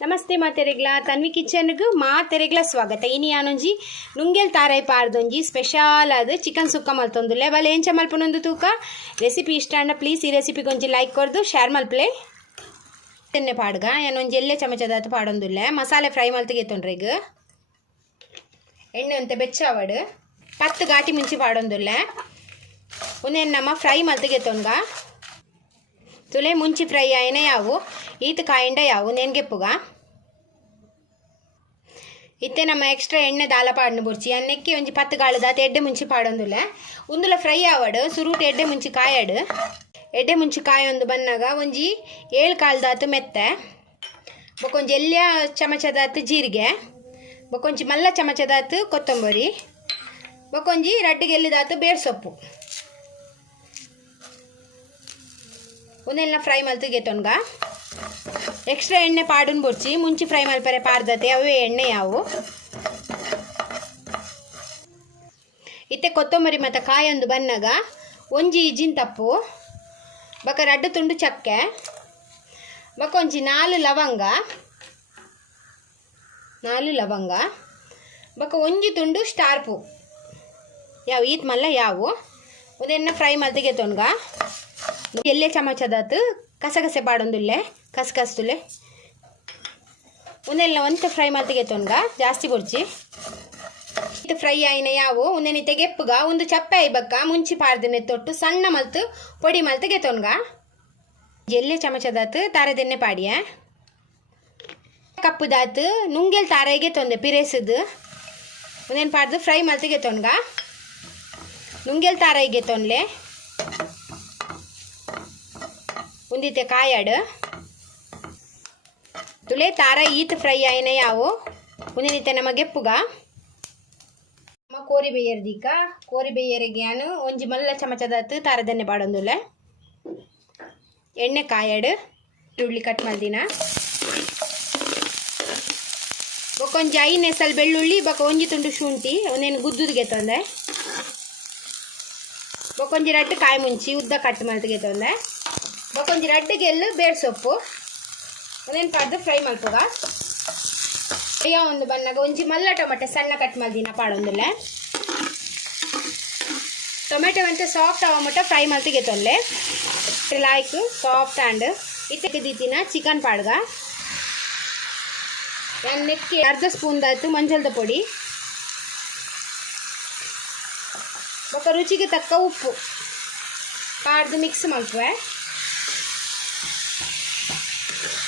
ನಮಸ್ತೆ ಮಾತೆರೆಗ್ಲ ತನ್ವಿ ಕಿಚನ್ಗೆ ಮಾತೆರೆಗ್ಲ ಸ್ವಾಗತ. ಇನಿ ಯಾನೊಂಜಿ ನುಂಗೆಲ್ ತಾರಾಯಿ ಪಾರ್ದೊಂಜಿ ಸ್ಪೆಷಲ್ ಆದ್ ಚಿಕನ್ ಸುಕ್ಕ ಮಲ್ತೊಂದುಲ್ಲೆ ಬಲೆ ಎಂಚ ಮಲ್ಪನೊಂದು ತೂಕ ರೆಸಿಪಿ ಇಷ್ಟ ಅಂಡ ಪ್ಲೀಸ್ ಈ ರೆಸಿಪಿಗೆ ಒಂಜಿ ಲೈಕ್ ಕೊರ್ದು ಶೇರ್ ಮಲ್ಪಲೆ ತೆನ್ನೆ ಪಾಡ್ಗ ಏನೊಂಜಿ ಎಲ್ಲೆ ಚಮಚದಾತು ಪಾಡೊಂದುಲ್ಲೆ ಮಸಾಲೆ ಫ್ರೈ ಮಲ್ತಿಗೆ ತೊಂಡ್ರೆ ಈಗ ಎಣ್ಣೆ ಅಂತೆ ಬೆಚ್ಚಾವಡು 10 ಘಾಟಿ ಮುಂಚಿ ಪಾಡೊಂದುಲ್ಲೆ ಒಂದೇನು ನಮ್ಮ ಫ್ರೈ ಮಲ್ತಿಗೆ ತೊಂಗ ತುಲೆ ಮುಂಚಿ ಫ್ರೈ ಆಯ್ನ ಯಾವು ಈತ ಕಾಯಿಂಡ ಯಾವು ನೆನ್ಗೆಪ್ಪುಗ ಇತ್ತೆ ನಮ್ಮ ಎಕ್ಸ್ಟ್ರಾ ಎಣ್ಣೆ ದಾಲ ಪಾಡ್ನ ಬುರ್ಚಿ ಅನ್ನಕ್ಕೆ ಒಂಜಿ 10 ಗಾಳದಾತ ಎಡ್ಡೆ ಮುಂಚಿ ಪಾಡೊಂದುಲ್ಲೆ ಉಂದುಲ ಫ್ರೈ ಆವಡು ಸುರೂಟ್ ಎಡ್ಡೆ ಮುಂಚಿ ಕಾಯಡು ಎಡ್ಡೆ ಮುಂಚಿ ಕಾಯೊಂದು ಬನ್ನಾಗ ಒಂಜಿ 7 ಕಾಲ್ದಾತು ಮೆತ್ತೆ ಬೊಕೊಂಜಿ ಎಲ್ಯ ಚಮಚದಾತು ಜೀರಿಗೆ ಬೊಕೊಂಜಿ ಮಲ್ಲ ಚಮಚದಾತು ಕೊತ್ತಂಬರಿ ಬೊಕೊಂಜಿ ರಡ್ಡಿಗೆಲ್ಲಿದಾತು ಬೇರ್ ಸೊಪ್ಪು ಒಂದೆಲ್ಲ ಫ್ರೈ ಮಲ್ತಿಗೆ ತೊನ್ಗ ಎಕ್ಸ್ಟ್ರಾ ಎಣ್ಣೆ ಪಾಡುನ್ ಬೊರ್ಚಿ ಮುಂಚಿ ಫ್ರೈ ಮಲ್ಪರೆ ಪಾರ್ದತೆ ಅವೇ ಎಣ್ಣೆ ಯಾವು ಇತ್ತೆ ಕೊತ್ತಂಬರಿ ಮತ್ತು ಕಾಯೊಂದು ಬನ್ನಾಗ ಒಂಜಿ ಇಜಿನ್-ತಪ್ಪು ಬೊಕ 2 ತುಂಡು ಚಕ್ಕೆ ಬೊಕ ಒಂಜಿ 4 ಲವಂಗ ಬೊಕ ಒಂಜಿ ತುಂಡು ಸ್ಟಾರ್ ಪೂ ಯಾವು ಈತ್ ಮಲ್ಲ ಯಾವು ಒಂದೆನ್ನ ಫ್ರೈ ಮಲ್ತಿಗೆ ತೊನ್ಗ ಎಲ್ಲೆ ಚಮಚದಾತು ಕಸಗಸೆ ಪಾಡೊಂದುಲ್ಲೆ ಕಸ್ಕಸ್ತುಲೆ ಒಂದೆಲ್ಲ ಒಂತ ಫ್ರೈ ಮಲ್ತಿಗೆ ತೊನ್ಗ ಜಾಸ್ತಿ ಬೊರ್ಚಿ ಇದು ಫ್ರೈ ಆಯ್ನ ಯಾವು ಒಂದೇನಿ ತೆಗೆಪ್ಪುಗ ಒಂದು ಚಪ್ಪೆ ಐಬಕ್ಕ ಮುಂಚಿ ಪಾಡ್ದೆನೆ ತೊಟ್ಟು ಸಣ್ಣ ಮಲ್ತು ಪೊಡಿ ಮಲ್ತಿಗೆ ತೊನ್ಗ ಎಲ್ಲೆ ಚಮಚದಾತು ತಾರದೆಣ್ಣೆ ಪಾಡಿಯ ಕಪ್ಪುದಾತು ನುಂಗೆಲ್ ತಾರಾಯಿಗೆ ತೊಂದೆ ಪಿರೇಸದು ಒಂದೇನು ಪಾಡ್ದು ಫ್ರೈ ಮಲ್ತಿಗೆ ತೊನ್ಗ ನುಂಗೆಲ್ ತಾರಾಯಿಗೆ ತೊನ್ಲೆ ಉಂದಿತ್ತೆ ಕಾಯಡು ತುಲೆ ತಾರ ಈತ್ ಫ್ರೈ ಆಯ್ನ ಯಾವು ಉಂದಿನಿತ್ತೆ ನಮ್ಮ ಗೆಪ್ಪುಗ ನಮ್ಮ ಕೋರಿ ಬೇಯರ್ದಿಕ್ಕ ಕೋರಿ ಬೇಯರಿಗೆ ನಾನು ಒಂಜಿ ಮಲ್ಲ ಚಮಚದಾತು ತಾರದೆಣ್ಣೆ ಪಾಡೊಂದುಲ್ಲೆ ಎಣ್ಣೆ ಕಾಯಡು ಈರುಳ್ಳಿ ಕಟ್ ಮಲ್ದಿನ ಬೊಕೊಂಜಿ 5 ಎಸಲ್ ಬೆಳ್ಳುಳ್ಳಿ ಬೊಕ ಒಂಜಿ ತುಂಡು ಶುಂಠಿ ಒಂದೇನು ಗುದ್ದುದಿಗೆ ತೊಂದೆ ಬೊಕೊಂಜಿ 2 ಕಾಯಿ ಮುಂಚಿ ಉದ್ದ ಕಟ್ ಮಲ್ತಿಗೆ ತೊಂದೆ ಬೊಕೊಂಜಿ 2 ಗೆಲ್ಲು ಬೇರ್ ಸೊಪ್ಪು ಒಂದೇನು ಪಾಡ್ದು ಫ್ರೈ ಮಲ್ಪುಗ ಫ್ರೈ ಒಂದು ಬನ್ನಾಗ ಒಂಜಿ ಮಲ್ಲ ಟೊಮೆಟೊ ಸಣ್ಣ ಕಟ್ ಮಲ್ದಿನ ಪಾಡೊಂದುಲ್ಲೆ ಟೊಮೆಟೊ ಅಂತ ಸಾಫ್ಟ್ ಆವ ಮಟ್ಟ ಫ್ರೈ ಮಲ್ತಿಗೆ ತೊಲ್ಲೆ ಲಾಯ್ಕ್ ಸಾಫ್ಟ್ ಆ್ಯಂಡ್ ಇತ್ತಕ್ಕೆ ದೀತಿನ ಚಿಕನ್ ಪಾಡ್ಗ ನೆಕ್ಕೆ 1/2 ಸ್ಪೂನ್ ದಾತು ಮಂಜಲ್ದ ಪೊಡಿ ಬೊಕ ರುಚಿಗೆ ತಕ್ಕ ಉಪ್ಪು ಪಾಡ್ದು ಮಿಕ್ಸ್ ಮಲ್ಪುವೆ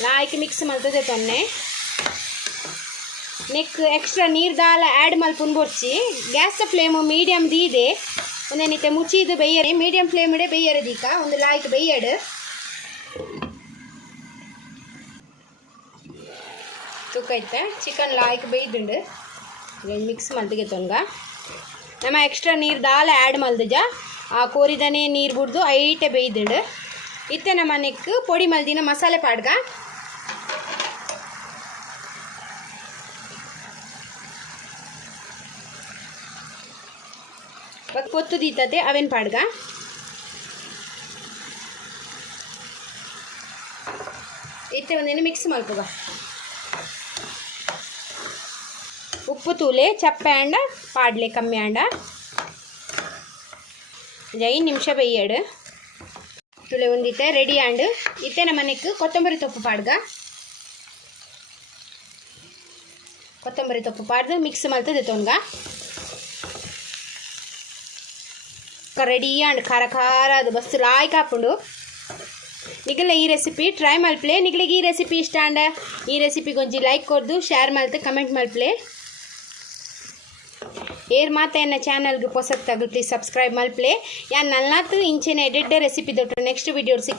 ಲಾಯ್ಕ್ ಮಿಕ್ಸ್ ಮಲ್ತದೆ ತೊನ್ನೆ ನೆಕ್ ಎಕ್ಸ್ಟ್ರಾ ನೀರು ದಾಲ ಆ್ಯಡ್ ಮಲ್ಪುನ್ ಬೊರ್ಚಿ ಗ್ಯಾಸ್ ಫ್ಲೇಮು ಮೀಡಿಯಮ್ ದೀದೆ ಒಂದೇನಿತ್ತೆ ಮುಚ್ಚಿದು ಬೇಯರೆ ಮೀಡಿಯಮ್ ಫ್ಲೇಮ್ ಇಡೆ ಬೇಯರೆ ದೀಕ ಒಂದು ಲಾಯ್ಕ್ ಬೇಯಡು ತುಕ್ಕೈತೆ ಚಿಕನ್ ಲಾಯ್ಕ್ ಬೇಯ್ದುಂಡು ಮಿಕ್ಸ್ ಮಲ್ತಿಗೆ ತೊನ್ಗ ನಮ್ಮ ಎಕ್ಸ್ಟ್ರಾ ನೀರು ದಾಲ ಆ್ಯಡ್ ಮಲ್ದಜ ಆ ಕೋರಿದನೇ ನೀರು ಬಿಡ್ದು ಐಟೆ ಬೇಯ್ದುಂಡು ಇತ್ತೆ ನಮ್ಮ ನೆಕ್ ಪೊಡಿ ಮಲ್ದಿನ ಮಸಾಲೆ ಪಾಡ್ಗ ಪೊತ್ತು ದೀತತೆ ಅವೇನು ಪಾಡ್ಗ ಇತ್ತೆ ಒಂದೇನು ಮಿಕ್ಸ್ ಮಲ್ಪುಗ ಉಪ್ಪು ತೂಲೆ ಚಪ್ಪೆ ಆಂಡ ಪಾಡ್ಲೆ ಕಮ್ಮಿ ಆಂಡ 5 ನಿಮಿಷ ಬೇಯಡು ತುಲೆ ಒಂದಿತ್ತೆ ರೆಡಿ ಆಂಡ್ ಇತ್ತೆ ನಮ್ಮ ನೆಕ್ ಕೊತ್ತಂಬರಿ ತೊಪ್ಪು ಪಾಡ್ಗ ಕೊತ್ತಂಬರಿ ತೊಪ್ಪು ಪಾಡ್ದು ಮಿಕ್ಸ್ ಮಲ್ತದೆ ತೊನ್ಗ ರೆಡಿ ಆಂಡ್ ಖಾರ ಖಾರ ಅದು ಬಸ್ತು ಲಾಯ್ಕ್ ಹಾಕೊಂಡು ನಿಗಲ ಈ ರೆಸಿಪಿ ಟ್ರೈ ಮಲ್ಪ್ಲೆ ನಿಗಲಿಗೆ ಈ ರೆಸಿಪಿ ಇಷ್ಟ ಅಂಡ ಈ ರೆಸಿಪಿಗೆ ಒಂಜಿ ಲೈಕ್ ಕೊರ್ದು ಶೇರ್ ಮಲ್ತು ಕಮೆಂಟ್ ಮಲ್ಪ್ಲೆ ಏರ್ ಮಾತ ಎನ್ನ ಚಾನಲ್ಗೆ ಹೊಸತ್ತಾಗಿ ಪ್ಲೀಸ್ ಸಬ್ಸ್ಕ್ರೈಬ್ ಮಲ್ಪ್ಲೆ ಯಾನ್ ನಲ್ಲಾತು ಇಂಚೆನೆ ಎಡೆಡ್ಡೆ ರೆಸಿಪಿ ದೊಟ್ಟು ನೆಕ್ಸ್ಟ್ ವಿಡಿಯೋ ಸಿಕ್ಕ